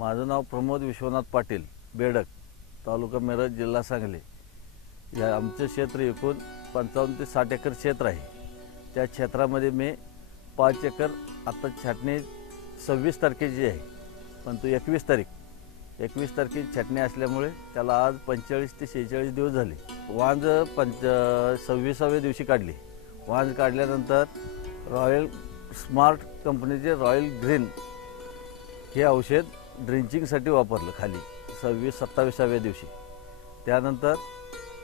माझं नाव प्रमोद विश्वनाथ पाटील, बेडक, तालुका मिरज, जिल्हा सांगली। या आमचे क्षेत्र एकूण 55 ते 60 एकर क्षेत्र आहे। त्या क्षेत्रामध्ये मी 5 एकर आता छाटणी 26 तारखेची आहे, परंतु 21 तारखेची छाटणी असल्यामुळे त्याला आज 45 ते 46 दिवस झाले। वांज 26व्या दिवशी काढली। वांज काढल्यानंतर रॉयल स्मार्ट कंपनीचे रॉयल ग्रीन हे औषध ड्रिंचिंगसाठी वापरलं खाली 26-27व्या दिवशी। त्यानंतर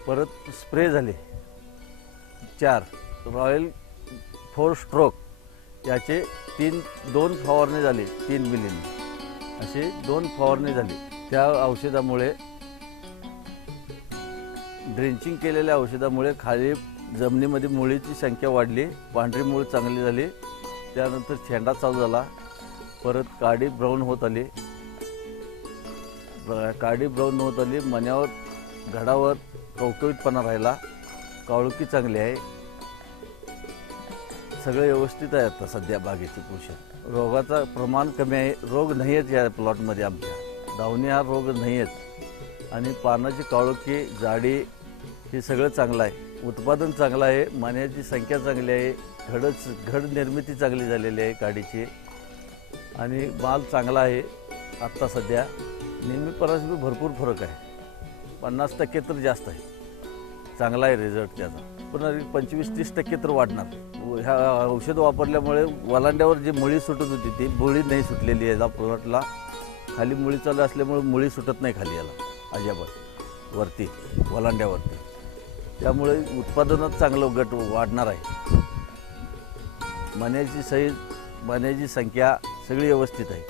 परत स्प्रे झाले 4 रॉयल 4 स्ट्रोक, याचे 2 फवारणी झाले 3 मिलीने, असे 2 फवारणी झाले। त्या औषधामुळे ड्रिंचिंग केलेल्या औषधामुळे खाली जमिनीमध्ये मुळीची संख्या वाढली, पांढरी मूळ चांगली झाली। त्यानंतर शेंडा चालू झाला, परत काडी ब्राऊन होत आली, मण्यावर घडावर कवकवीतपणा राहिला, काळुकी चांगली आहे, सगळे व्यवस्थित आहे। आता सध्या बागेची पोषण रोगाचा प्रमाण कमी आहे, रोग नाही आहेत या प्लॉटमध्ये आमच्या, दावणी हा रोग नाही आहेत आणि पानाची काळुकी जाडी हे सगळं चांगलं आहे। उत्पादन चांगलं आहे, मण्याची संख्या चांगली आहे, घड निर्मिती चांगली झालेली आहे काडीची आणि माल चांगला आहे। आत्ता सध्या नेहमीपणाशी भरपूर फरक आहे, 50% तर जास्त आहे, चांगला आहे रिझल्ट त्याचा। पुन्हा 25-30% तर वाढणार। ह्या औषध वापरल्यामुळे वलांड्यावर जी मुळी सुटत होती ती मुळी नाही सुटलेली आहे। या प्लॉटला खाली मुळी चालू असल्यामुळे मुळी सुटत नाही खाली याला अजिबात वरती वलांड्यावरती, त्यामुळे उत्पादनात चांगलं गट वाढणार आहे। मण्याची संख्या सगळी व्यवस्थित आहे,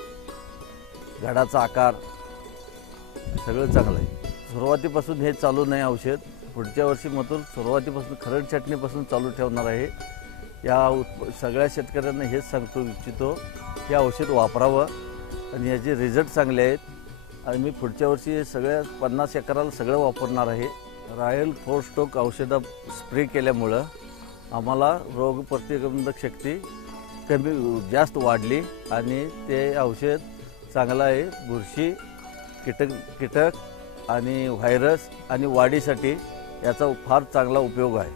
घडाचा आकार सगळं चांगलं आहे। सुरुवातीपासून हे चालू नाही औषध, पुढच्या वर्षी मात्र सुरुवातीपासून खरड छाटणीपासून चालू ठेवणार आहे। सगळ्या शेतकऱ्यांना हेच सांगतो इच्छितो की औषध वापरावं आणि याचे रिझल्ट चांगले आहेत आणि मी पुढच्या वर्षी सगळ्या 50 एकराला सगळं वापरणार आहे। रॉयल 4 स्ट्रोक औषध स्प्रे केल्यामुळं आम्हाला रोग प्रतिबंधक शक्ती जास्त वाढली आणि ते औषध चांगलं आहे। बुरशी, कीटक आणि व्हायरस आणि वाढीसाठी याचा फार चांगला उपयोग आहे।